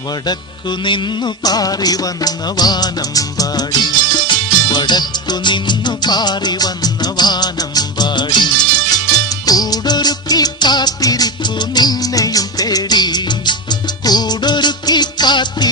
വടക്കു നിന്നു പാറി വന്ന വാനമ്പാടി, വടക്കു നിന്നു പാറി വന്ന വാനമ്പാടി, കൂടൊരുക്കി കാത്തിരിപ്പു നിന്നെയും തേടി, കൂടൊരുക്കി കാത്തി